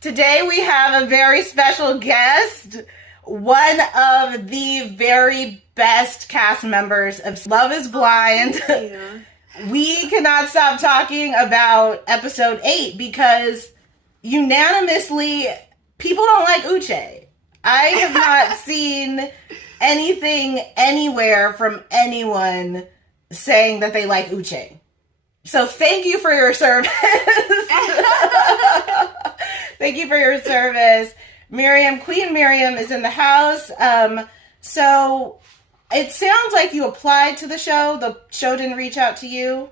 Today we have a very special guest, one of the very best cast members of Love is Blind. We cannot stop talking about episode 8 because unanimously people don't like Uche. I have not seen anything anywhere from anyone saying that they like Uche. So thank you for your service. Thank you for your service. Miriam, Queen Miriam is in the house. So it sounds like you applied to the show. The show didn't reach out to you.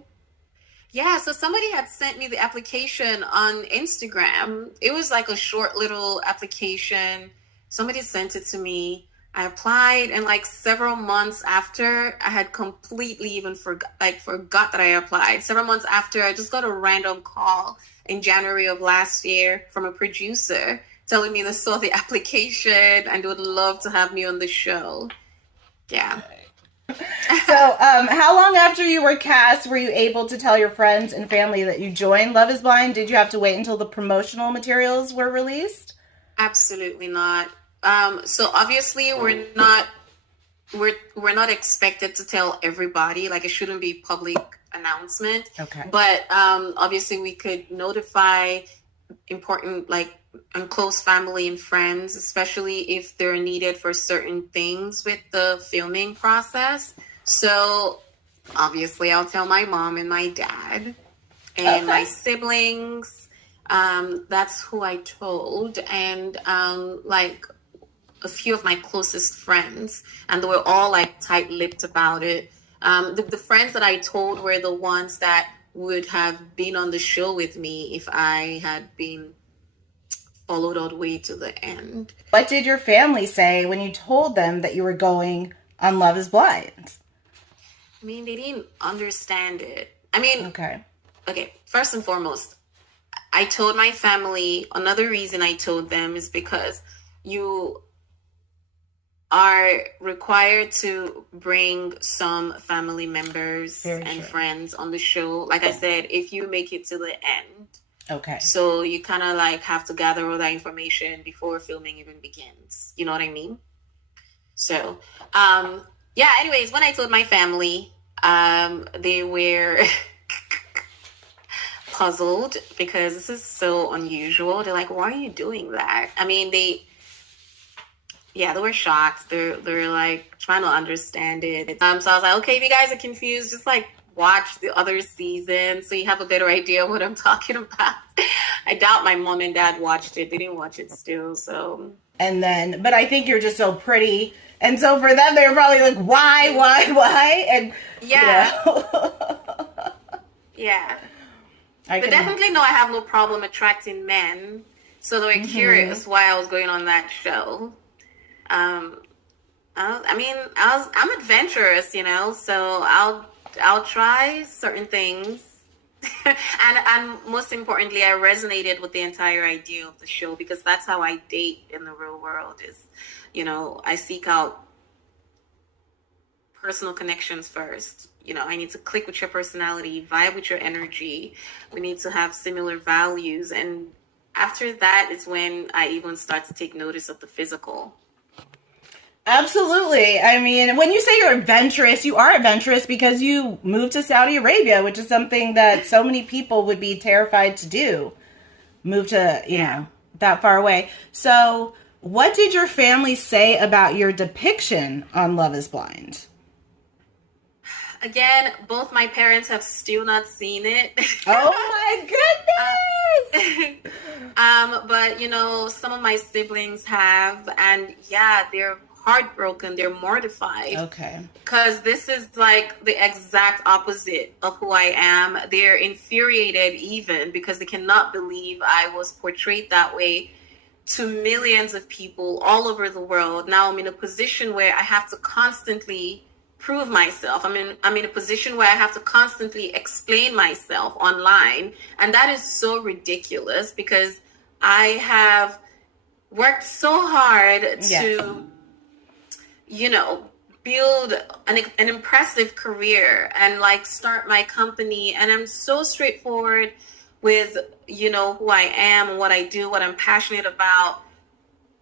Yeah, so somebody had sent me the application on Instagram. It was like a short little application. Somebody sent it to me. I applied, and like several months after, I had completely even forgot that I applied. Several months after, I just got a random call in January of last year from a producer telling me they saw the application and they would love to have me on the show. Yeah. So, how long after you were cast were you able to tell your friends and family that you joined Love is Blind? Did you have to wait until the promotional materials were released? Absolutely not. So obviously we're not expected to tell everybody. Like, it shouldn't be public announcement. Okay. But obviously we could notify important, like, and close family and friends, especially if they're needed for certain things with the filming process. So obviously I'll tell my mom and my dad and my siblings. That's who I told. And like a few of my closest friends, and they were all like tight-lipped about it. The friends that I told were the ones that would have been on the show with me if I had been followed all the way to the end. What did your family say when you told them that you were going on Love is Blind? I mean, they didn't understand it. I mean, okay, first and foremost, I told my family, another reason I told them is because you are required to bring some family members and friends on the show. Like I said, if you make it to the end. Okay. So you kind of like have to gather all that information before filming even begins. You know what I mean? So, yeah, anyways, when I told my family, they were puzzled because this is so unusual. They're like, why are you doing that? I mean, they were shocked. They're like trying to understand it. So I was like, okay, if you guys are confused, just like watch the other season so you have a better idea of what I'm talking about. I doubt my mom and dad watched it. They didn't watch it still, so. And then, but I think you're just so pretty. And so for them, they were probably like, why? And yeah. You know. Yeah. But definitely know I have no problem attracting men. So they were curious why I was going on that show. I'm adventurous, you know, so I'll try certain things. and most importantly, I resonated with the entire idea of the show because that's how I date in the real world is, you know, I seek out personal connections first. You know, I need to click with your personality, vibe with your energy. We need to have similar values. And after that is when I even start to take notice of the physical. Absolutely. I mean, when you say you're adventurous, you are adventurous because you moved to Saudi Arabia, which is something that so many people would be terrified to do. Move to, you know, that far away. So what did your family say about your depiction on Love is Blind? Again, both my parents have still not seen it. Oh my goodness! But, you know, some of my siblings have, and yeah, they're heartbroken, they're mortified. Okay. Because this is like the exact opposite of who I am. They're infuriated even because they cannot believe I was portrayed that way to millions of people all over the world. Now I'm in a position where I have to constantly prove myself. I'm in a position where I have to constantly explain myself online. And that is so ridiculous because I have worked so hard to, you know, build an impressive career and like start my company. And I'm so straightforward with, you know, who I am and what I do, what I'm passionate about,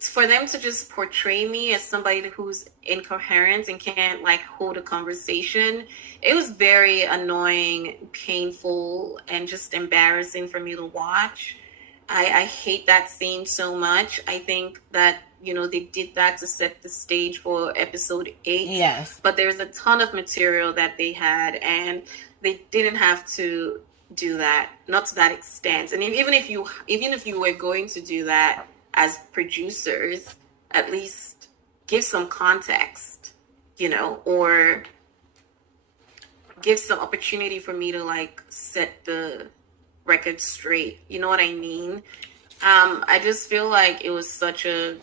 for them to just portray me as somebody who's incoherent and can't like hold a conversation, it was very annoying, painful, and just embarrassing for me to watch. I hate that scene so much. I think that, you know, they did that to set the stage for episode 8. Yes. But there's a ton of material that they had, and they didn't have to do that, not to that extent. And even if you were going to do that as producers, at least give some context, you know, or give some opportunity for me to like set the record straight. You know what I mean? I just feel like it was such a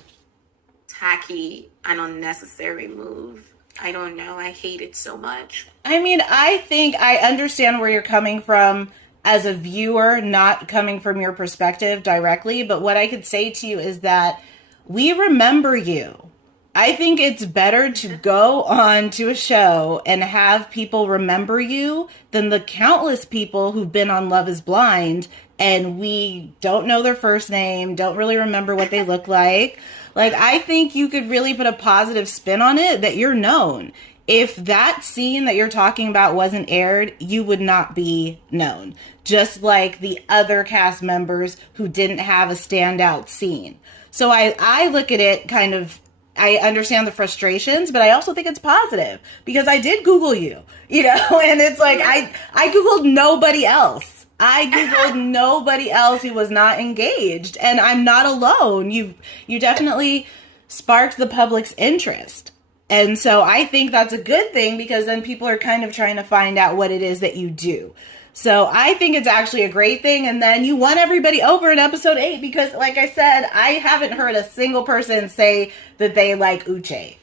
tacky and unnecessary move. I don't know. I hate it so much. I mean, I think I understand where you're coming from as a viewer, not coming from your perspective directly. But what I could say to you is that we remember you. I think it's better to go on to a show and have people remember you than the countless people who've been on Love is Blind and we don't know their first name, don't really remember what they look like. Like, I think you could really put a positive spin on it that you're known. If that scene that you're talking about wasn't aired, you would not be known. Just like the other cast members who didn't have a standout scene. So I look at it kind of, I understand the frustrations, but I also think it's positive because I did Google you, you know, and it's like, I Googled nobody else. I Googled nobody else who was not engaged, and I'm not alone. You definitely sparked the public's interest. And so I think that's a good thing because then people are kind of trying to find out what it is that you do. So I think it's actually a great thing. And then you won everybody over in episode 8 because, like I said, I haven't heard a single person say that they like Uche.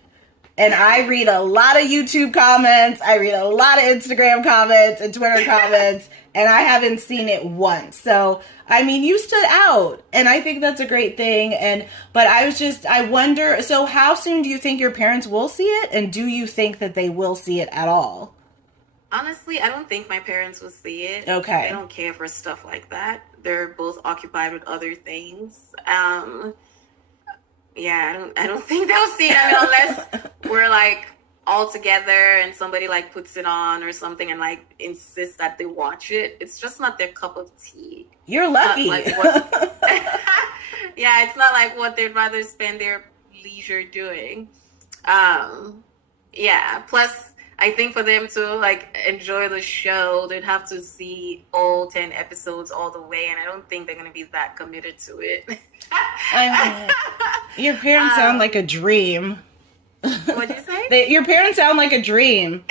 And I read a lot of YouTube comments. I read a lot of Instagram comments and Twitter comments. And I haven't seen it once. So, I mean, you stood out. And I think that's a great thing. But I wonder, so how soon do you think your parents will see it? And do you think that they will see it at all? Honestly, I don't think my parents will see it. Okay. They don't care for stuff like that. They're both occupied with other things. Yeah, I don't think they'll see it. I mean, unless we're like all together and somebody like puts it on or something and like insists that they watch it. It's just not their cup of tea. You're lucky. Yeah, it's not like what they'd rather spend their leisure doing. Yeah, plus I think for them to like enjoy the show, they'd have to see all 10 episodes all the way, and I don't think they're going to be that committed to it. I mean, your parents sound like a dream. What'd you say? Your parents sound like a dream.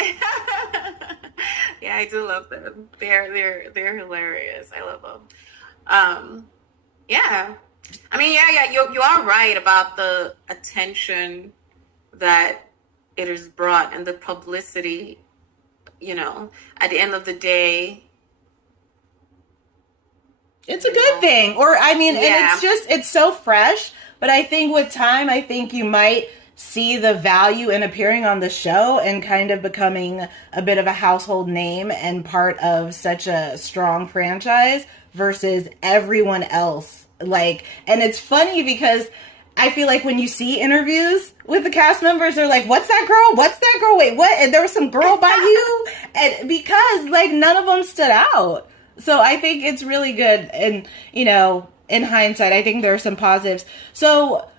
Yeah, I do love them. They're hilarious. I love them. Yeah. I mean, yeah. You are right about the attention that it has brought and the publicity. You know, at the end of the day, it's a good thing. Or, I mean, yeah. And it's so fresh. But I think with time, I think you might see the value in appearing on the show and kind of becoming a bit of a household name and part of such a strong franchise versus everyone else. Like, and it's funny because I feel like when you see interviews with the cast members, they're like, what's that girl? What's that girl? Wait, what? And there was some girl by you? And because like none of them stood out. So I think it's really good. And, you know, in hindsight, I think there are some positives. So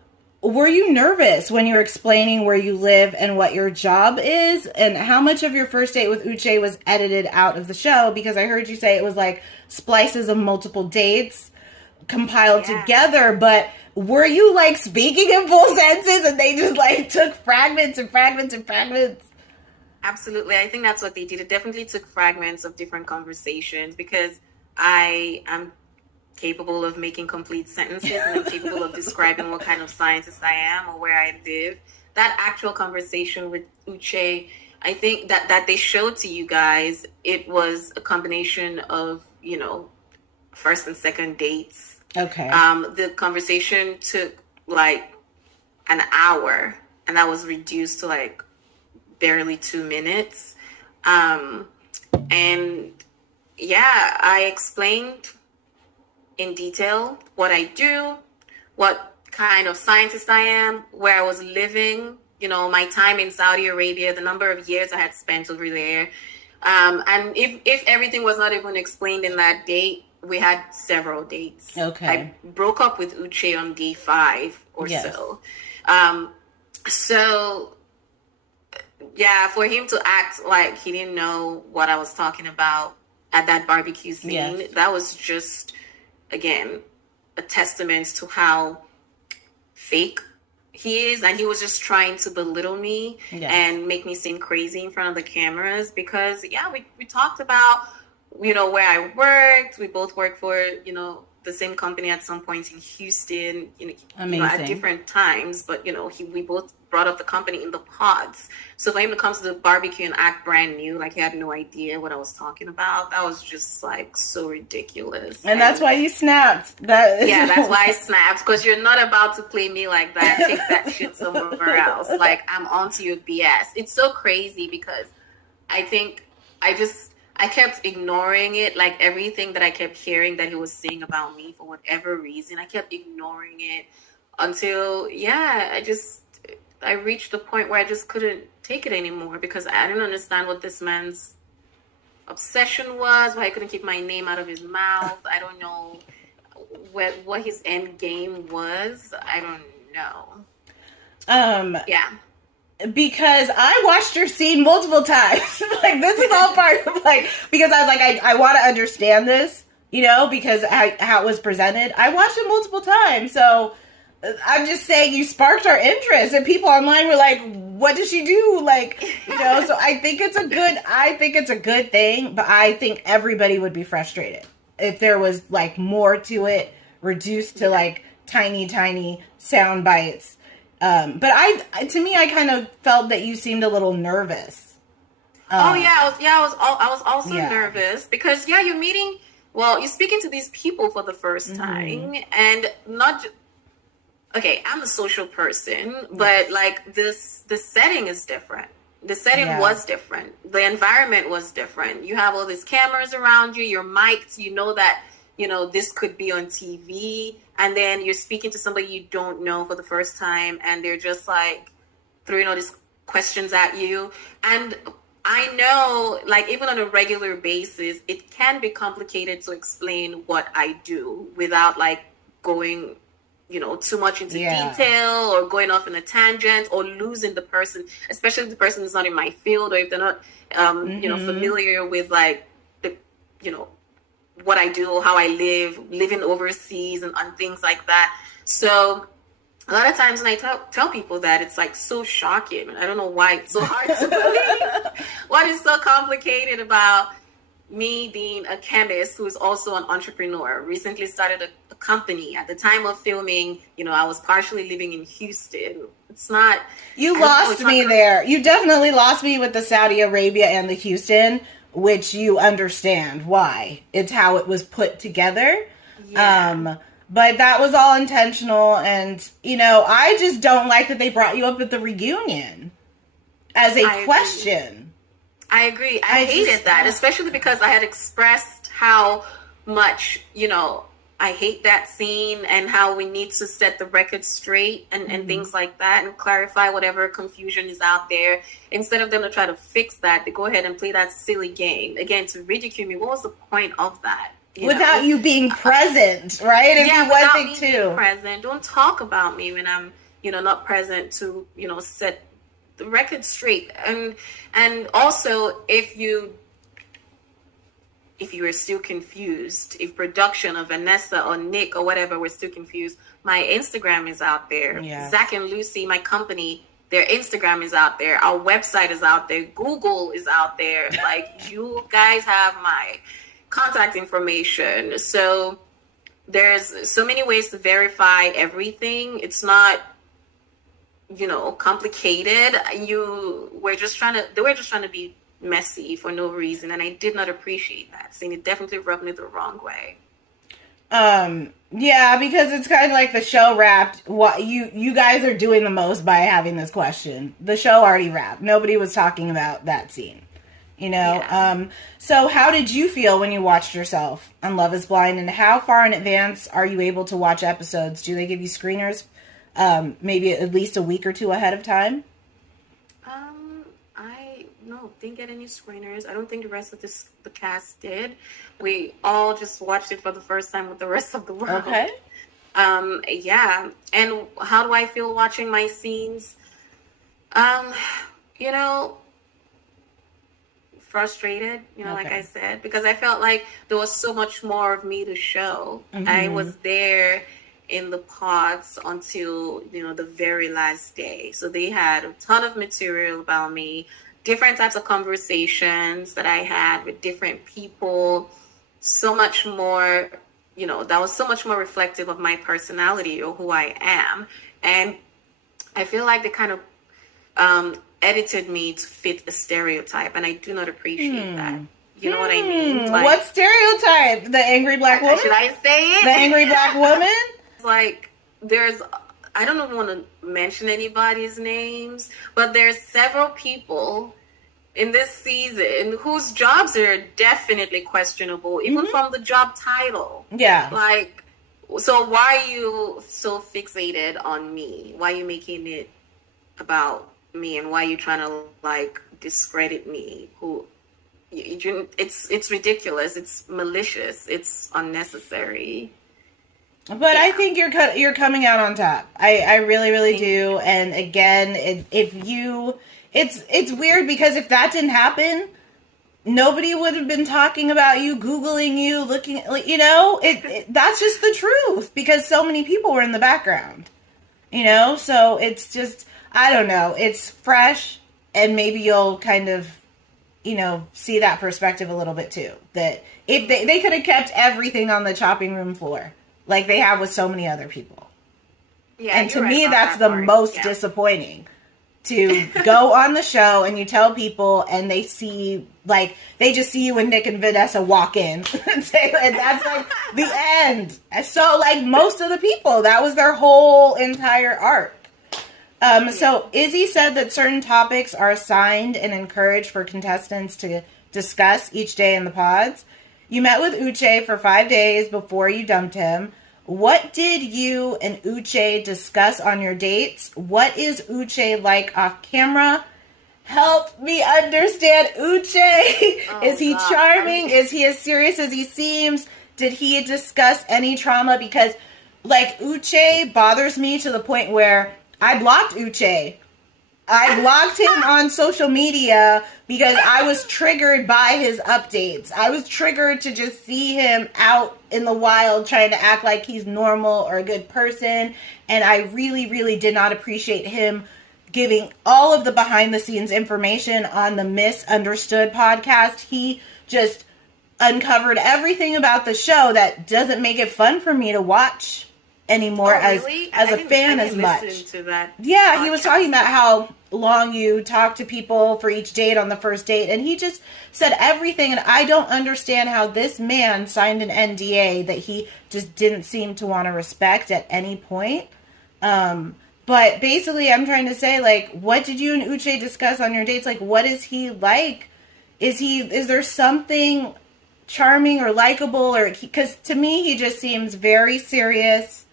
were you nervous when you were explaining where you live and what your job is? And how much of your first date with Uche was edited out of the show? Because I heard you say it was like splices of multiple dates compiled together. But were you like speaking in full sentences and they just like took fragments and fragments and fragments? Absolutely. I think that's what they did. It definitely took fragments of different conversations because I am capable of making complete sentences and I'm capable of describing what kind of scientist I am or where I live. That actual conversation with Uche, I think that they showed to you guys, it was a combination of, you know, first and second dates. Okay. The conversation took like an hour and that was reduced to like barely 2 minutes. And yeah, I explained in detail what I do, what kind of scientist I am, where I was living, my time in Saudi Arabia, the number of years I had spent over there. And if everything was not even explained in that date, we had several dates. Okay. I broke up with Uche on day 5 or so. So, yeah, for him to act like he didn't know what I was talking about at that barbecue scene, that was just, again, a testament to how fake he is. And he was just trying to belittle me and make me seem crazy in front of the cameras because, we talked about, where I worked. We both worked for, the same company at some point in Houston, at different times. But, we both brought up the company in the pods. So for him to come to the barbecue and act brand new, like he had no idea what I was talking about, that was just like so ridiculous. And that's why you snapped. That's why I snapped, because you're not about to play me like that. Take that shit somewhere else. Like, I'm onto your BS. It's so crazy because I think I kept ignoring it, like everything that I kept hearing that he was saying about me for whatever reason. I kept ignoring it until, I reached a point where I just couldn't take it anymore because I didn't understand what this man's obsession was, why he couldn't keep my name out of his mouth. I don't know what his end game was. I don't know. Because I watched your scene multiple times. Like, this is all part of, because I was like, I want to understand this, because how it was presented. I watched it multiple times, so I'm just saying you sparked our interest, and people online were like, what did she do? So I think it's a good thing, but I think everybody would be frustrated if there was, more to it, reduced to, tiny sound bites. But I kind of felt that you seemed a little nervous. I was also nervous because you're speaking to these people for the first time, and not okay, I'm a social person, but the setting is different. The setting was different. The environment was different. You have all these cameras around you, you're mic'd, that this could be on TV, and then you're speaking to somebody you don't know for the first time, and they're just throwing all these questions at you. And I know, even on a regular basis, it can be complicated to explain what I do without going, too much into detail or going off in a tangent or losing the person, especially if the person is not in my field or if they're not, familiar with what I do, how I live, living overseas and things like that. So a lot of times when I tell people that, it's so shocking. I don't know why it's so hard to believe. What is so complicated about me being a chemist who is also an entrepreneur, recently started a company. At the time of filming, I was partially living in Houston. It's not... You lost me there. You definitely lost me with the Saudi Arabia and the Houston, which you understand why. It's how it was put together. Yeah. But that was all intentional. And, I just don't like that they brought you up at the reunion as a question. I agree. I hated that, especially because I had expressed how much, I hate that scene and how we need to set the record straight and things like that and clarify whatever confusion is out there. Instead of them to try to fix that, they go ahead and play that silly game. Again, to ridicule me. What was the point of that? Without you being present, right? Without me being present. Don't talk about me when I'm, not present to, set the record straight. And also, if you were still confused, if production or Vanessa or Nick or whatever were still confused, my Instagram is out there. Yeah. Zach and Lucy, my company, their Instagram is out there. Our website is out there. Google is out there. You guys have my contact information. So there's so many ways to verify everything. It's not, complicated. They were just trying to be messy for no reason, and I did not appreciate that. So it definitely rubbed me the wrong way. Because it's kind of like the show wrapped. What you guys are doing the most by having this question. The show already wrapped. Nobody was talking about that scene. you know. Yeah. So how did you feel when you watched yourself on Love is Blind, and how far in advance are you able to watch episodes? Do they give you screeners maybe at least a week or two ahead of time? I no didn't get any screeners. I don't think the rest of the cast did. We all just watched it for the first time with the rest of the world. Okay. Yeah. And how do I feel watching my scenes? Um, you know, frustrated, like Okay. I said, because I felt like there was so much more of me to show. I was there in the pods until, the very last day. So they had a ton of material about me, different types of conversations that I had with different people, so much more, that was so much more reflective of my personality or who I am. And I feel like they kind of edited me to fit a stereotype, and I do not appreciate that. You know what I mean? Like, what stereotype? The angry black woman? should I say it? The angry black woman? Like, I don't want to mention anybody's names, but there's several people in this season whose jobs are definitely questionable, even from the job title. Yeah. Like, so why are you so fixated on me? Why are you making it about me, and why are you trying to like discredit me? It's ridiculous. It's malicious. It's unnecessary. But yeah. I think you're coming out on top. I really, really do. And again, it's weird because if that didn't happen, nobody would have been talking about you, Googling you, looking, that's just the truth because so many people were in the background, so it's just, I don't know. It's fresh, and maybe you'll kind of, see that perspective a little bit too. That if they could have kept everything on the chopping room floor, like they have with so many other people. Yeah, and to me, that's the most disappointing. To go on the show and you tell people, and they see, like, they just see you and Nick and Vanessa walk in and say, and that's like the end. So, like, most of the people, that was their whole entire arc. So Izzy said that certain topics are assigned and encouraged for contestants to discuss each day in the pods. You met with Uche for 5 days before you dumped him. What did you and Uche discuss on your dates? What is Uche like off camera? Help me understand Uche. Is he charming? Is he as serious as he seems? Did he discuss any trauma? Because, like, Uche bothers me to the point where I blocked Uche. I blocked him on social media because I was triggered by his updates. I was triggered to just see him out in the wild trying to act like he's normal or a good person. And I really, really did not appreciate him giving all of the behind the scenes information on the Misunderstood podcast. He just uncovered everything about the show that doesn't make it fun for me to watch anymore as a fan as much. Yeah, he was talking about how long you talk to people for each date on the first date, and he just said everything, and I don't understand how this man signed an NDA that he just didn't seem to want to respect at any point. But basically I'm trying to say, like, what did you and Uche discuss on your dates? Like, what is he like? Is there something charming or likable, or because to me he just seems very serious,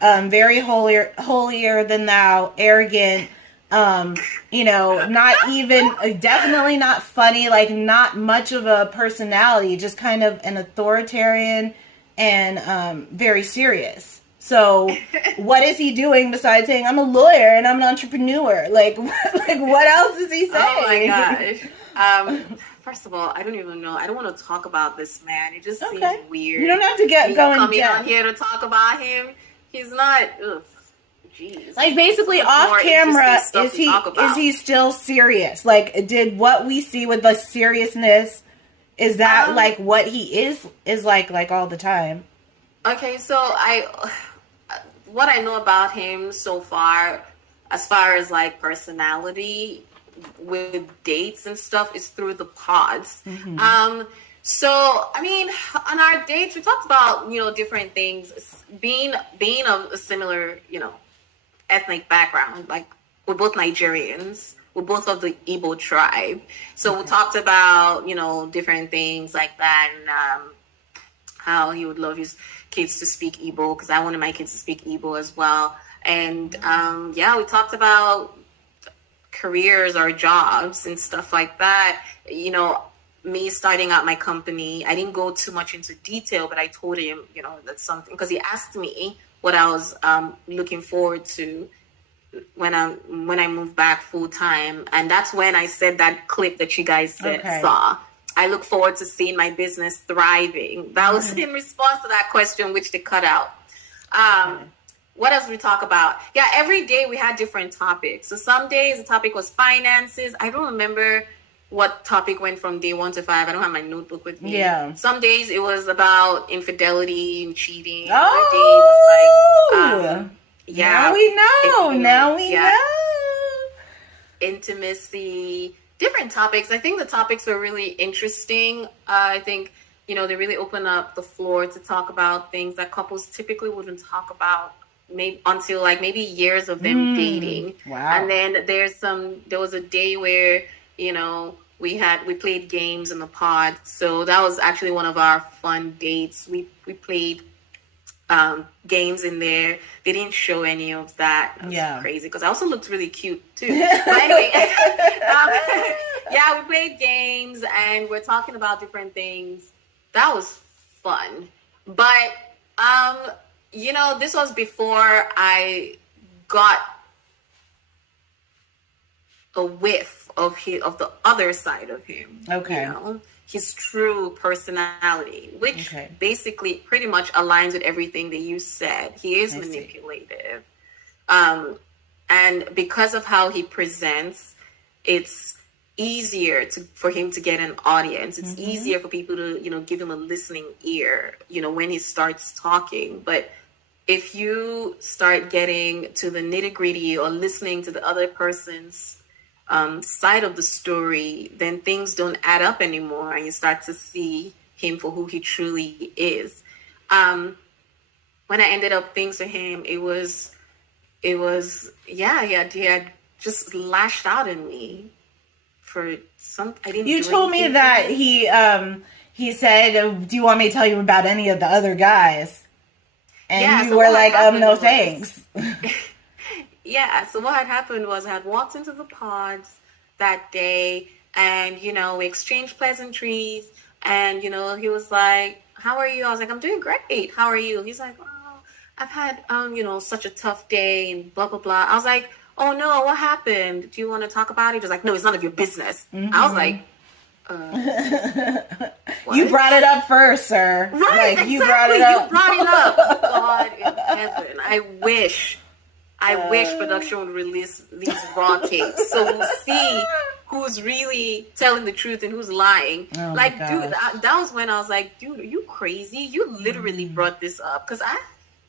very holier than thou, arrogant, not even, definitely not funny, like not much of a personality, just kind of an authoritarian and very serious. So what is he doing besides saying, I'm a lawyer and I'm an entrepreneur? Like what else is he saying? Oh my gosh. First of all, I don't even know. I don't want to talk about this man. It just seems weird. You don't have to get going coming on here to talk about him. He's not. Ugh, jeez. Like, basically off camera, is he still serious? Like, did what we see with the seriousness, is that like what he is like all the time? Okay, so what I know about him so far, as far as like personality with dates and stuff, is through the pods. Mm-hmm. So, I mean, on our dates, we talked about, different things. Being of a similar, ethnic background, like we're both Nigerians. we're both of the Igbo tribe. So we talked about, different things like that, and how he would love his kids to speak Igbo, because I wanted my kids to speak Igbo as well. And we talked about careers or jobs and stuff like that. Me starting out my company, I didn't go too much into detail, but I told him, that's something, because he asked me what I was looking forward to when I moved back full time, and that's when I said that clip that you guys saw. I look forward to seeing my business thriving. That was in response to that question, which they cut out. What else did we talk about? Yeah, every day we had different topics. So some days the topic was finances. I don't remember what topic went from day 1 to 5. I don't have my notebook with me. Yeah. Some days it was about infidelity and cheating. Oh, Other day was like, now we know. Now we know. Intimacy, different topics. I think the topics were really interesting. I think, they really open up the floor to talk about things that couples typically wouldn't talk about until maybe years of them dating. Wow. And then there was a day where, we played games in the pod. So that was actually one of our fun dates. We played games in there. They didn't show any of that. That was crazy, because I also looked really cute too. But anyway, we played games and we're talking about different things. That was fun. But this was before I got a whiff of the other side of him. Okay. His true personality, which basically pretty much aligns with everything that you said. He is manipulative. And because of how he presents, it's easier for him to get an audience. It's easier for people to, give him a listening ear, when he starts talking. But if you start getting to the nitty-gritty or listening to the other person's side of the story, then things don't add up anymore, and you start to see him for who he truly is. When I ended up things to him, he had just lashed out at me for some. I didn't. You told me that he said, "Do you want me to tell you about any of the other guys?" And you were like, "No, thanks." Yeah, so what had happened was I had walked into the pods that day, and, we exchanged pleasantries, and, he was like, "How are you?" I was like, "I'm doing great. How are you?" He's like, "Oh, I've had, such a tough day," and blah, blah, blah. I was like, "Oh, no, what happened? Do you want to talk about it?" He was like, "No, it's none of your business." I was like, you brought it up first, sir. Right, exactly. You brought it up. God in heaven. I wish production would release these raw tapes, so we'll see who's really telling the truth and who's lying. Oh, dude, that was when I was like, "Dude, are you crazy? You literally brought this up," because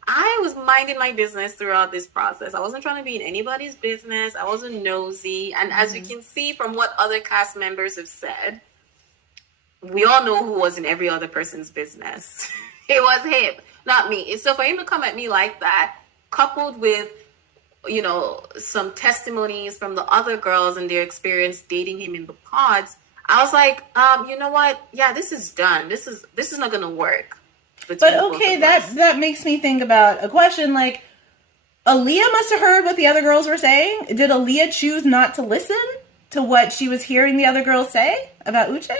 I was minding my business throughout this process. I wasn't trying to be in anybody's business. I wasn't nosy, and as you can see from what other cast members have said, we all know who was in every other person's business. It was him, not me. And so for him to come at me like that, coupled with some testimonies from the other girls and their experience dating him in the pods, I was like, you know what? Yeah, this is done. This is not going to work. But okay, that makes me think about a question. Like, Aaliyah must have heard what the other girls were saying. Did Aaliyah choose not to listen to what she was hearing the other girls say about Uche?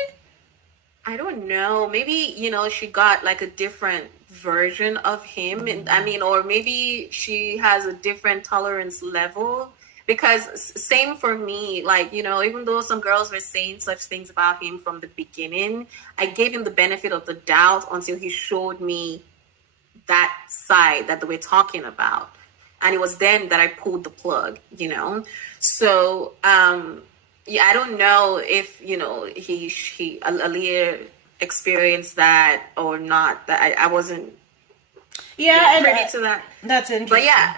I don't know. Maybe, she got a different version of him. And or maybe she has a different tolerance level, because same for me, even though some girls were saying such things about him from the beginning, I gave him the benefit of the doubt until he showed me that side that they were talking about. And it was then that I pulled the plug, So, I don't know if, Aaliyah experienced that or not. That I wasn't privy to that. That's interesting. But yeah,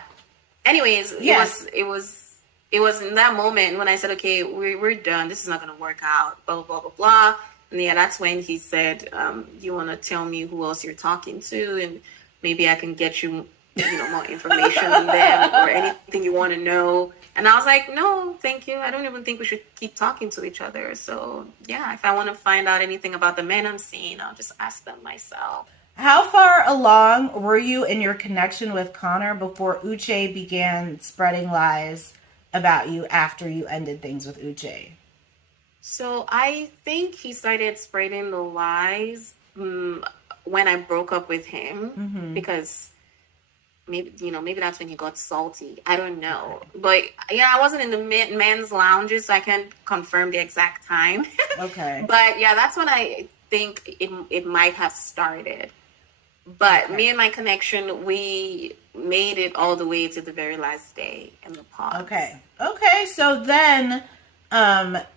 anyways, it was in that moment when I said, "Okay, we're done. This is not going to work out, blah, blah, blah, blah, blah." And yeah, that's when he said, "You want to tell me who else you're talking to, and maybe I can get you more information on them or anything you want to know. And I was like, no, thank you. I don't even think we should keep talking to each other. So yeah, if I want to find out anything about the men I'm seeing, I'll just ask them myself. How far along were you in your connection with Connor before Uche began spreading lies about you after you ended things with Uche? So I think he started spreading the lies when I broke up with him, because maybe that's when he got salty. I don't know. But yeah, I wasn't in the men's lounges, so I can't confirm the exact time. Okay. But yeah, that's when I think it might have started. But me and my connection, we made it all the way to the very last day in the pod. Okay. So then,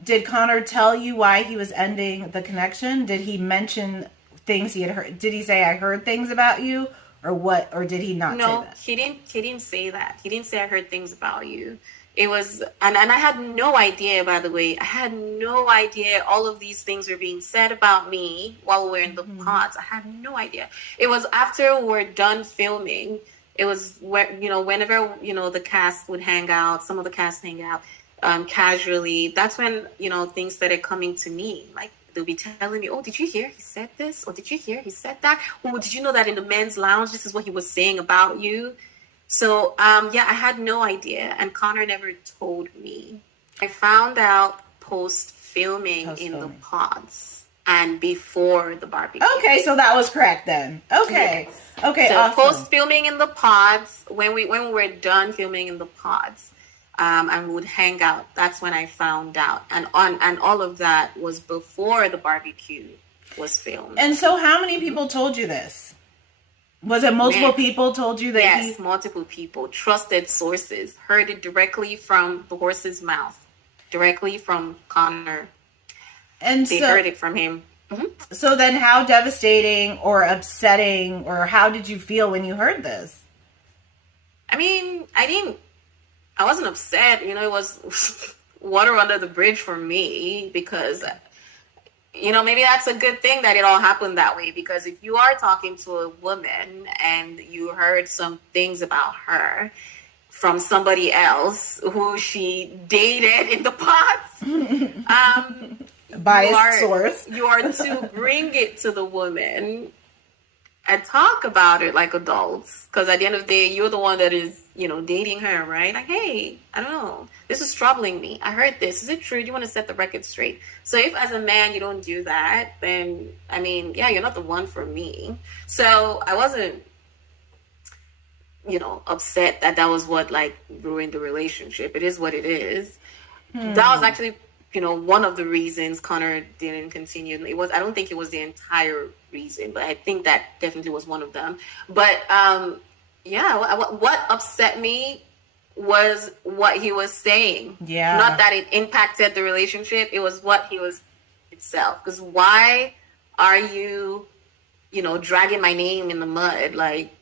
did Connor tell you why he was ending the connection? Did he mention things he had heard? Did he say, I heard things about you? Or what? Or did he not say that? No, he didn't say that. He didn't say, I heard things about you. It was, and I had no idea, by the way. I had no idea all of these things were being said about me while we were in the pods. I had no idea. It was after we were done filming. It was whenever, the cast would hang out, some of the cast hang out casually. That's when, things started coming to me. Like, they'll be telling me, oh, did you hear he said this? Or did you hear he said that? Oh, did you know that in the men's lounge, this is what he was saying about you? So, I had no idea. And Connor never told me. I found out post-filming in the pods and before the barbecue. Okay, so that was correct then. Okay. Yes. Okay, so awesome. Post-filming in the pods, when we were done filming in the pods, and we would hang out, that's when I found out. And all of that was before the barbecue was filmed. And so how many people told you this? Was it multiple people told you that? Yes, multiple people. Trusted sources. Heard it directly from the horse's mouth. Directly from Connor. And they heard it from him. Mm-hmm. So then how devastating or upsetting, or how did you feel when you heard this? I mean, I wasn't upset. It was water under the bridge for me, because maybe that's a good thing that it all happened that way, because if you are talking to a woman and you heard some things about her from somebody else who she dated in the pods, biased source, you are to bring it to the woman and talk about it like adults, because at the end of the day, you're the one that is, dating her, right? Like, hey, I don't know, this is troubling me. I heard this. Is it true? Do you want to set the record straight? So if as a man you don't do that, then, you're not the one for me. So I wasn't, upset that was what, ruined the relationship. It is what it is. That was actually, one of the reasons Connor didn't continue. I don't think it was the entire reason, but I think that definitely was one of them. But, what upset me was what he was saying. Yeah. Not that it impacted the relationship. It was what he was itself. Because why are you, dragging my name in the mud? Like,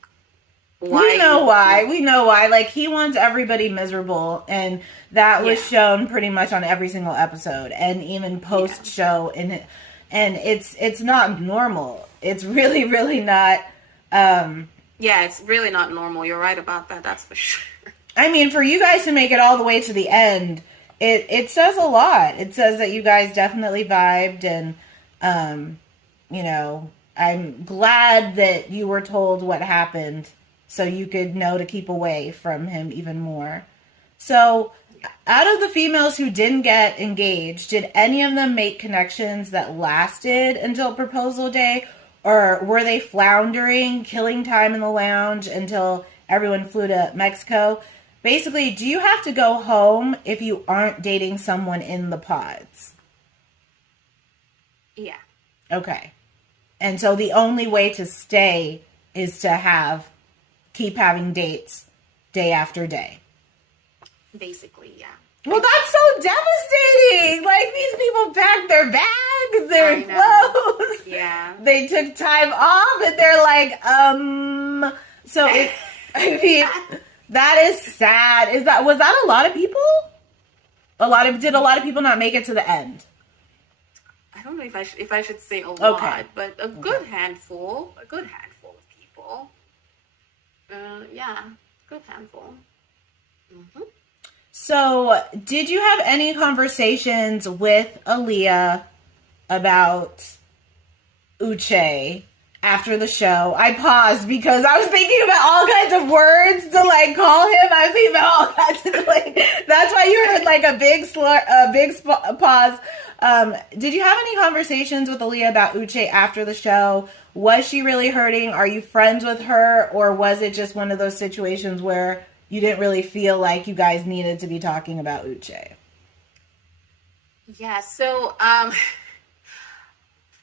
why? We know why. Like, he wants everybody miserable. And that was shown pretty much on every single episode. And even post-show. And it's not normal. It's really, really not. It's really not normal. You're right about that. That's for sure. For you guys to make it all the way to the end, it says a lot. It says that you guys definitely vibed, and, I'm glad that you were told what happened so you could know to keep away from him even more. So, out of the females who didn't get engaged, did any of them make connections that lasted until proposal day? Or were they floundering, killing time in the lounge until everyone flew to Mexico? Basically, do you have to go home if you aren't dating someone in the pods? Yeah. Okay. And so the only way to stay is to keep having dates day after day. Basically, yeah. Well, that's so devastating. Like, these people packed their bags, their clothes. Yeah. They took time off, and they're like, So, that is sad. Was that a lot of people? Did a lot of people not make it to the end? I don't know if I should say a lot, but a good handful of people. Yeah, good handful. Mm-hmm. So, did you have any conversations with Aaliyah about Uche after the show? I paused because I was thinking about all kinds of words to like call him. I was thinking about all kinds of like. That's why you heard like a big pause. Did you have any conversations with Aaliyah about Uche after the show? Was she really hurting? Are you friends with her, or was it just one of those situations where you didn't really feel like you guys needed to be talking about Uche? Yeah, so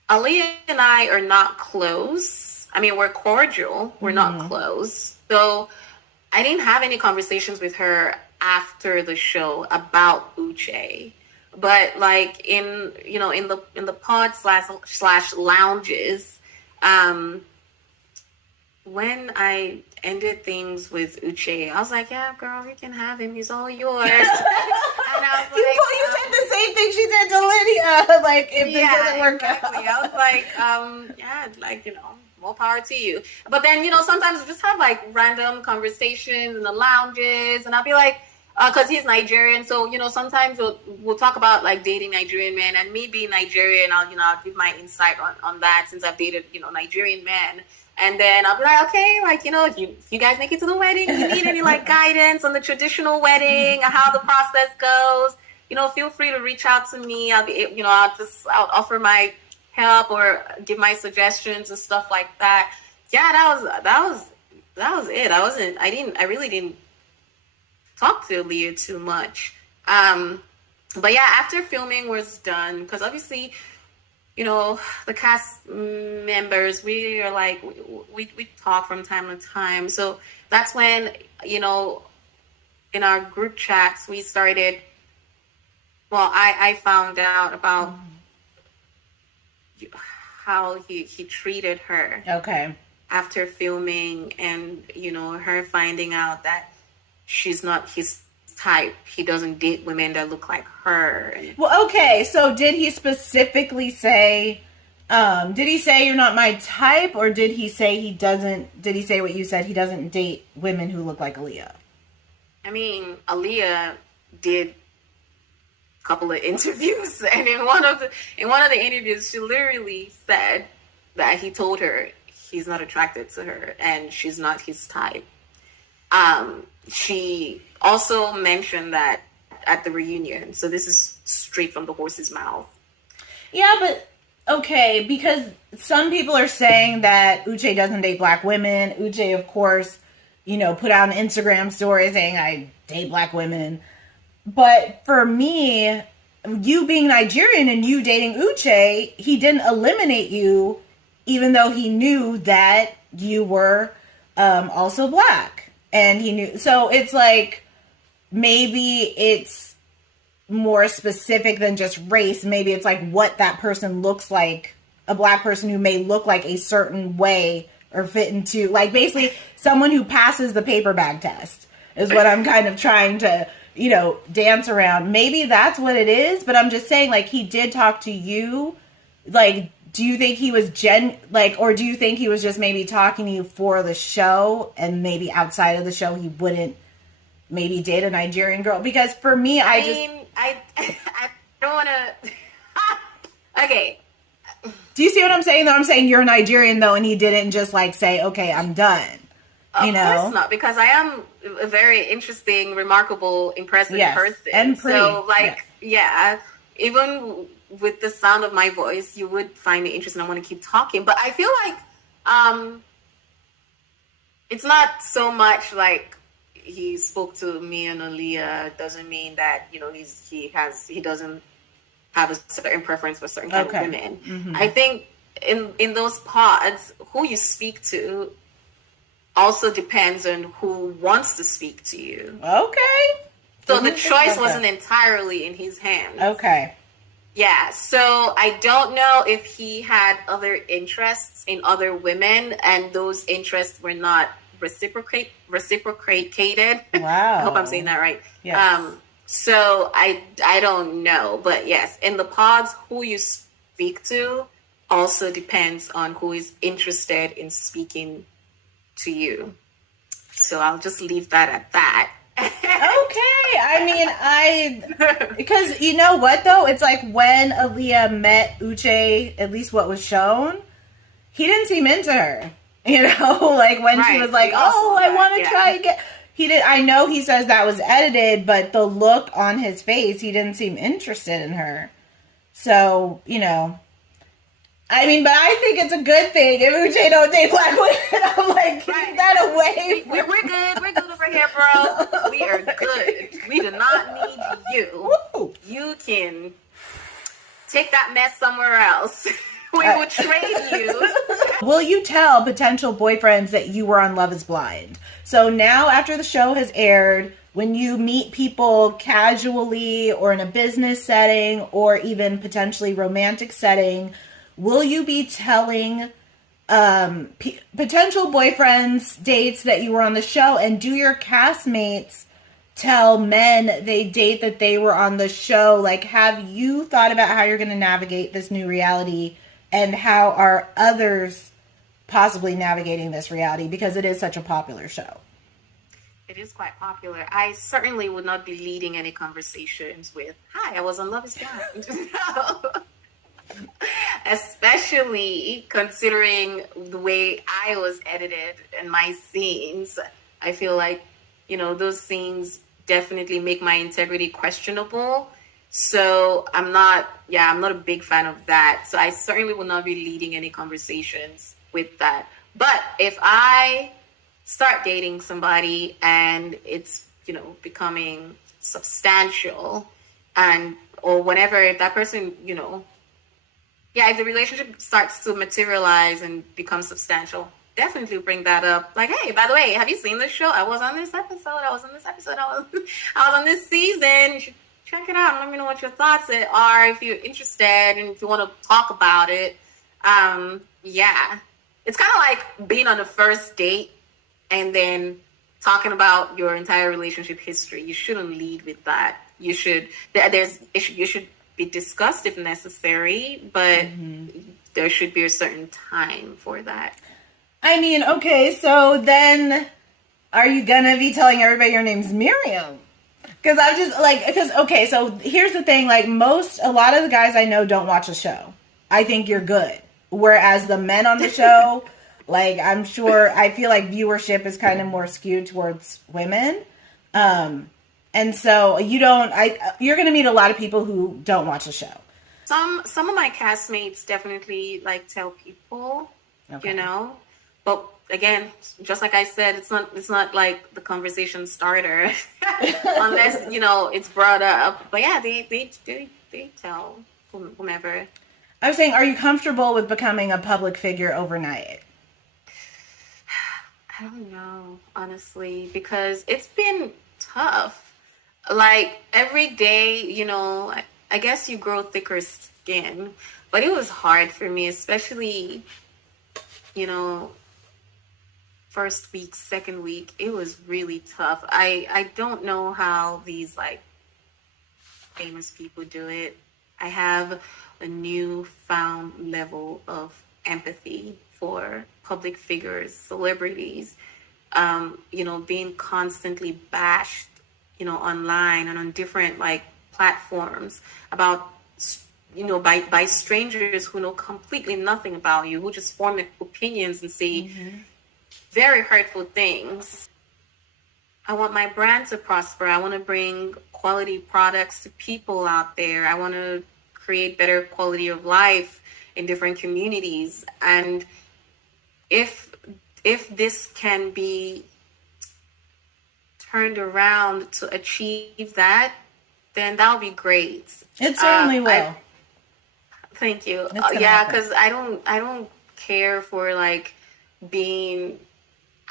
Aaliyah and I are not close. I mean, we're cordial. We're not close. So I didn't have any conversations with her after the show about Uche. But like in the pod slash lounges, when I ended things with Uche, I was like, yeah, girl, you can have him. He's all yours. And I was like, you said the same thing she said to Lydia. Like, if this doesn't work exactly. out. I was like, yeah, like, more power to you. But then, sometimes we just have like random conversations in the lounges, and I'll be like, because he's Nigerian, so sometimes we'll talk about like dating Nigerian men, and me being Nigerian, I'll give my insight on that since I've dated Nigerian men. And then I'll be like, okay, like, if you guys make it to the wedding, if you need any like guidance on the traditional wedding, or how the process goes, feel free to reach out to me. I'll offer my help or give my suggestions and stuff like that. Yeah, that was it. I really didn't talk to Leah too much. But yeah, after filming was done, because obviously, the cast members, we are like, we talk from time to time. So that's when, in our group chats, we started, I found out about how he treated her. Okay. After filming, and, her finding out that she's not his type. He doesn't date women that look like her. Well, okay. So did he specifically say, did he say you're not my type, or did he say did he say what you said, he doesn't date women who look like Aaliyah? I mean, Aaliyah did a couple of interviews, and in one of the interviews, she literally said that he told her he's not attracted to her and she's not his type. She also mentioned that at the reunion. So this is straight from the horse's mouth. Yeah, but okay, because some people are saying that Uche doesn't date black women. Uche, of course, put out an Instagram story saying I date black women. But for me, you being Nigerian and you dating Uche, he didn't eliminate you, even though he knew that you were also black. And he knew. So it's like, maybe it's more specific than just race. Maybe it's like what that person looks like, a black person who may look like a certain way or fit into, like, basically someone who passes the paper bag test is what I'm kind of trying to, dance around. Maybe that's what it is, but I'm just saying, like, he did talk to you. Like, do you think he was or do you think he was just maybe talking to you for the show, and maybe outside of the show he wouldn't maybe date a Nigerian girl? Because for me, I don't want to. Okay. Do you see what I'm saying, though? I'm saying you're Nigerian, though, and he didn't just like say, okay, I'm done. Of course not, because I am a very interesting, remarkable, impressive person. And pretty. So, even with the sound of my voice, you would find me interesting. I want to keep talking. But I feel like it's not so much like he spoke to me and Aaliyah doesn't mean that, he doesn't have a certain preference for certain kind of women. Mm-hmm. I think in those pods, who you speak to also depends on who wants to speak to you. Okay. So the choice wasn't entirely in his hands. Okay. Yeah, so I don't know if he had other interests in other women, and those interests were not reciprocated. Wow. I hope I'm saying that right. Yes. So I don't know, but yes, in the pods, who you speak to also depends on who is interested in speaking to you. So I'll just leave that at that. Okay. I mean, because you know what though? It's like when Aaliyah met Uche, at least what was shown, he didn't seem into her. You know, like when she was like, "Oh, I want to try again." He did. I know he says that was edited, but the look on his face, he didn't seem interested in her. So, you know, I mean, but I think it's a good thing if Uche don't date black women. I'm like, keep that away. We're good. We're good over here, bro. We are good. We do not need you. Woo. You can take that mess somewhere else. We will trade you. Will you tell potential boyfriends that you were on Love is Blind? So now after the show has aired, when you meet people casually or in a business setting or even potentially romantic setting, will you be telling potential boyfriends, dates that you were on the show? And do your castmates tell men they date that they were on the show? Like, have you thought about how you're going to navigate this new reality? And how are others possibly navigating this reality? Because it is such a popular show. It is quite popular. I certainly would not be leading any conversations with, "Hi, I was on Love is Blind." No. Especially considering the way I was edited and my scenes. I feel like, you know, those scenes definitely make my integrity questionable. So I'm not a big fan of that. So I certainly will not be leading any conversations with that. But if I start dating somebody and it's, you know, becoming substantial or whenever, if that person, you know, if the relationship starts to materialize and become substantial, definitely bring that up. Like, "Hey, by the way, have you seen this show? I was on this episode. I was on this season. You should check it out and let me know what your thoughts are if you're interested and if you want to talk about it." It's kind of like being on a first date and then talking about your entire relationship history. You shouldn't lead with that. You should be discussed if necessary, but there should be a certain time for that. I mean, okay, so then are you gonna be telling everybody your name's Miriam? Because I'm just like, okay, so here's the thing, like a lot of the guys I know don't watch the show. I think you're good. Whereas the men on the show, like, I'm sure, I feel like viewership is kind of more skewed towards women. And so you're going to meet a lot of people who don't watch the show. Some of my castmates definitely like tell people, you know, but again, just like I said, it's not like the conversation starter unless, you know, it's brought up. But yeah, they tell whomever. I was saying, are you comfortable with becoming a public figure overnight? I don't know, honestly, because it's been tough. Like every day, you know, I guess you grow thicker skin, but it was hard for me, especially, you know, first week, second week, it was really tough. I don't know how these like famous people do it. I have a newfound level of empathy for public figures, celebrities, you know, being constantly bashed, you know, online and on different like platforms about, you know, by strangers who know completely nothing about you, who just form opinions and say very hurtful things. I want my brand to prosper. I want to bring quality products to people out there. I want to create better quality of life in different communities. And if this can be turned around to achieve that, then that would be great. It certainly will. Thank you. Yeah, because I don't care for like being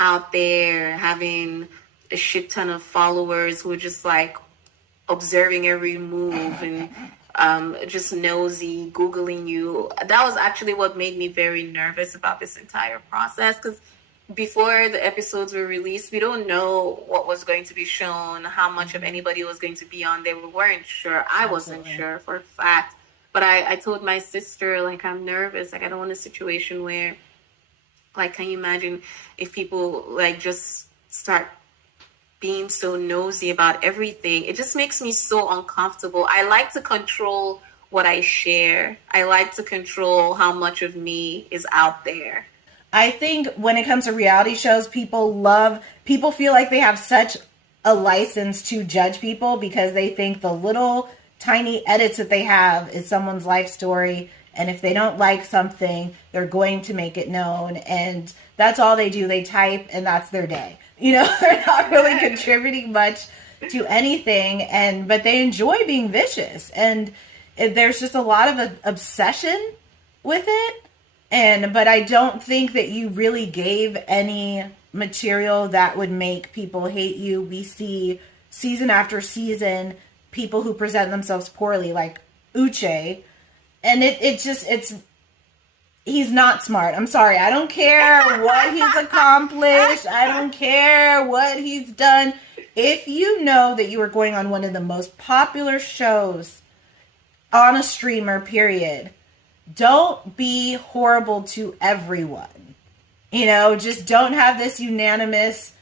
out there having a shit ton of followers who are just like observing every move and just nosy, Googling you. That was actually what made me very nervous about this entire process, because before the episodes were released, we don't know what was going to be shown, how much of anybody was going to be on there. We weren't sure. I wasn't sure for a fact. But I told my sister, like, I'm nervous. Like, I don't want a situation where, like, can you imagine if people, like, just start being so nosy about everything. It just makes me so uncomfortable. I like to control what I share. I like to control how much of me is out there. I think when it comes to reality shows, people feel like they have such a license to judge people because they think the little tiny edits that they have is someone's life story. And if they don't like something, they're going to make it known. And that's all they do. They type and that's their day. They're not really contributing much to anything. But they enjoy being vicious. And there's just a lot of obsession with it. But I don't think that you really gave any material that would make people hate you. We see season after season people who present themselves poorly, like Uche. And he's not smart. I'm sorry. I don't care what he's accomplished. I don't care what he's done. If you know that you are going on one of the most popular shows on a streamer, period, don't be horrible to everyone. Just don't have this unanimous